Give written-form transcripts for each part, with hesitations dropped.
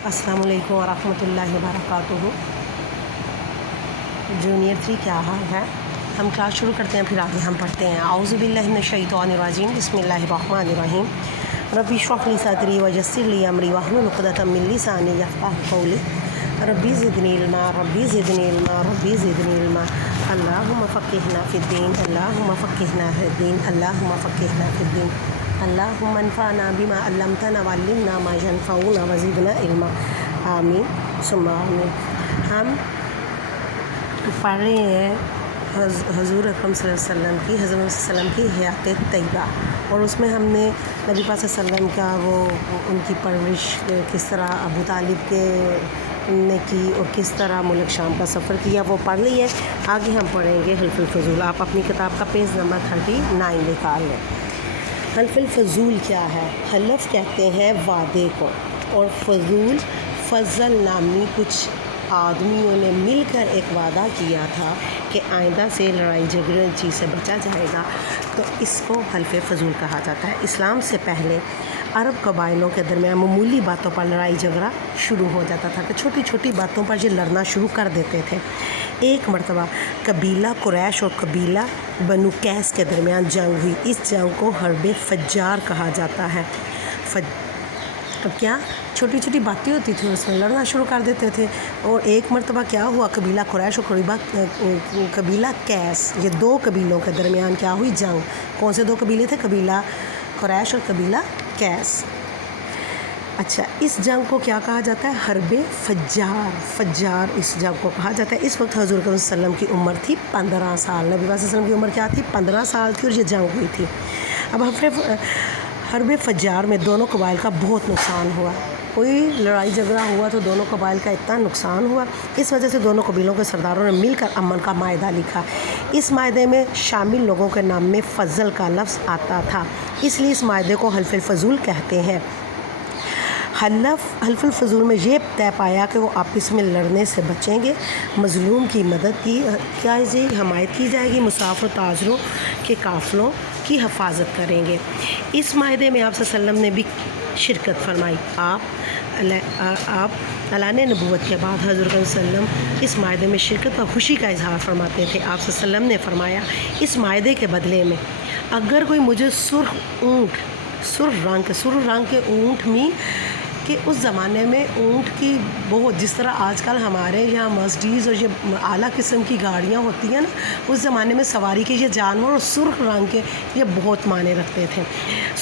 अस्सलामु अलैकुम वरहमतुल्लाहि वबरकातुहू। जूनियर 3 क्या हाल है। हम क्लास शुरू करते हैं, फिर आगे हम पढ़ते हैं। आऊज़ु बिल्लाहि मिनश्शैतानिर्रजीम, बिस्मिल्लाहिर्रहमानिर्रहीम। रब्बि इश्रह ली सदरी वयस्सिर ली अमरी वहलुल उक़दतम मिन लिसानी यफ़क़हू क़ौली। रब्बी ज़िदनी इल्मा, रब्बी ज़िदनी इल्मा, रब्बी ज़िदनी इल्मा। अल्लाहुम्मा फ़क़्क़िहना फ़िद्दीन, अल्लाहुम्मा फ़क़्क़िहना फ़िद्दीन, अल्लाहुम्मा फ़क़्क़िहना फ़िद्दीन। अल्लाहुम्मा अन्फ़अना बिमा अल्लमतना वअल्लिमना मा यनफ़अुना वज़िदना इल्मा। आमीन सुम्मा आमीन। हम पढ़ रहे हैं हज़ूर अकरम सल्लल्लाहु अलैहि वसल्लम की हयात तय्यबा, और उसमें हमने नबी पाक सल्लल्लाहु अलैहि वसल्लम का वो उनकी परवरिश किस तरह अबू तालिब के ने की और किस तरह मुल्क शाम का सफ़र किया वो पढ़ ली है। आगे हम पढ़ेंगे हल्फ़ुल फ़ज़ूल। आप अपनी किताब का पेज नंबर 39 निकाल लें। हल्फ़ुल फ़ज़ूल क्या है? हलफ़ कहते हैं वादे को, और फ़ज़ूल फ़ज़ल नामी कुछ आदमियों ने मिलकर एक वादा किया था कि आइंदा से लड़ाई झगड़े से बचा जाएगा, तो इसको हल्फ़ फ़ज़ूल कहा जाता है। इस्लाम से पहले अरब कबाइलों के दरमियान मामूली बातों पर लड़ाई झगड़ा शुरू हो जाता था कि छोटी छोटी बातों पर ये लड़ना शुरू कर देते थे। एक मरतबा कबीला कुरैश और कबीला बनु कैस के दरमियान जंग हुई। इस जंग को हर्ब फ़ज्जार कहा जाता है। अब क्या छोटी छोटी बातें होती थी, उसमें लड़ना शुरू कर देते थे। और एक मरतबा क्या हुआ, कबीला कुरैश और कबीला कैस, ये दो कबीलों के दरमियान क्या हुई जंग। कौन से दो कबीले थे? कबीला कुरैश और कबीला कैस। अच्छा, इस जंग को क्या कहा जाता है? हर्ब फ़ज्जार। फ़ज्जार इस जंग को कहा जाता है। इस वक्त हज़ूर सल्लल्लाहु अलैहि वसल्लम की उम्र थी 15 साल। नबी सल्लल्लाहु अलैहि वसल्लम की उम्र क्या थी? 15 साल थी, और ये जंग हुई थी। अब हर्ब फ़ज्जार में दोनों कबाइल का बहुत नुकसान हुआ। कोई लड़ाई झगड़ा हुआ तो दोनों कबाइल का इतना नुकसान हुआ, इस वजह से दोनों कबीलों के सरदारों ने मिलकर अमन का मायदा लिखा। इस मायदे में शामिल लोगों के नाम में फ़ज़ल का लफ्ज़ आता था, इसलिए इस मायदे को हल्फ़ुल फ़ज़ूल कहते हैं। हल्फ़ुल फ़ज़ूल में ये तय पाया कि वो आपस में लड़ने से बचेंगे, मज़लूम की मदद की हमायत की जाएगी, मुसाफ़िर ताजरों के काफ़िलों की हिफाजत करेंगे। इस मायदे में आप सल्लल्लाहु अलैहि वसल्लम ने भी शिरकत फरमाई। आप अलाने नबूवत के बाद हज़रत सल्लल्लाहु अलैहि वसल्लम इस मायदे में शिरकत और खुशी का इजहार फरमाते थे। आप सल्लल्लाहु अलैहि वसल्लम ने फरमाया, इस मायदे के बदले में अगर कोई मुझे सुर्ख रंग के ऊँट में कि उस ज़माने में ऊँट की बहुत, जिस तरह आजकल हमारे यहाँ मर्सिडीज़ और ये आला किस्म की गाड़ियाँ होती हैं ना, उस ज़माने में सवारी के ये जानवर और सुर्ख रंग के ये बहुत माने रखते थे।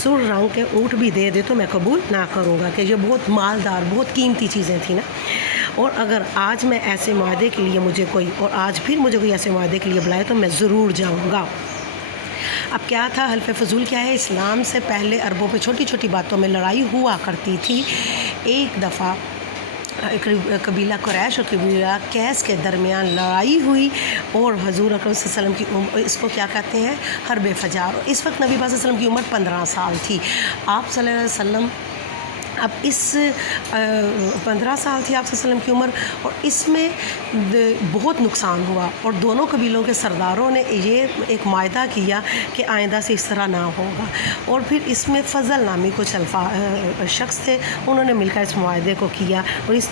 सुर्ख रंग के ऊँट भी दे दे तो मैं कबूल ना करूँगा, कि ये बहुत मालदार बहुत कीमती चीज़ें थी ना। और अगर आज मैं ऐसे मायदे के लिए मुझे कोई, और आज फिर मुझे कोई ऐसे मायदे के लिए बुलाए तो मैं ज़रूर जाऊँगा। अब क्या था हल्फ़ फ़ज़ूल क्या है? इस्लाम से पहले अरबों पे छोटी छोटी बातों में लड़ाई हुआ करती थी। एक दफ़ा कबीला कुरैश और कबीला कैस के दरमियान लड़ाई हुई, और हज़ूर अकरम सल्लल्लाहु अलैहि वसल्लम की उम्र, इसको क्या कहते हैं? हर्ब फ़ज्जार। इस वक्त नबी पाक सल्लल्लाहु अलैहि वसल्लम की उम्र 15 साल थी। आप सल्लल्लाहु अलैहि वसल्लम अब इस 15 साल थी आप सल्लम की उम्र, और इसमें बहुत नुकसान हुआ, और दोनों कबीलों के सरदारों ने ये एक मायदा किया कि आइंदा से इस तरह ना होगा। और फिर इसमें फ़ज़ल नामी कुछ शख्स थे, उन्होंने मिलकर इस मायदे को किया, और इस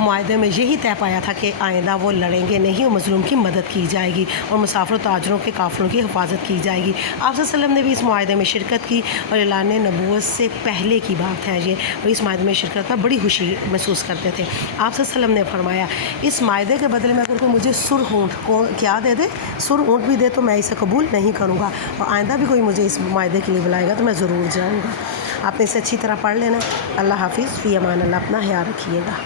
मायदे में यही तय पाया था कि आइंदा वो लड़ेंगे नहीं, और मज़लूम की मदद की जाएगी, और मुसाफ़िर ताजरों के काफ़िलों की हिफाजत की जाएगी। आप सल्लम ने भी इस मायदे में शिरकत की, और ऐलान नबूवत से पहले की बात है ये, और इस मायदे में शिरकत पर बड़ी खुशी महसूस करते थे। आप सल्लम ने फरमाया, इस मायदे के बदले में अगर कोई मुझे सुर्ख ऊँट को क्या दे दे, सुर्ख ऊँट भी दे तो मैं इसे कबूल नहीं करूँगा, और आइंदा भी कोई मुझे इस मायदे के लिए बुलाएगा तो मैं ज़रूर जाऊँगा। आपने इसे अच्छी तरह पढ़ लेना। अल्लाह हाफ़िज़, फ़ी अमान अल्लाह। अपना ख्याल रखिएगा।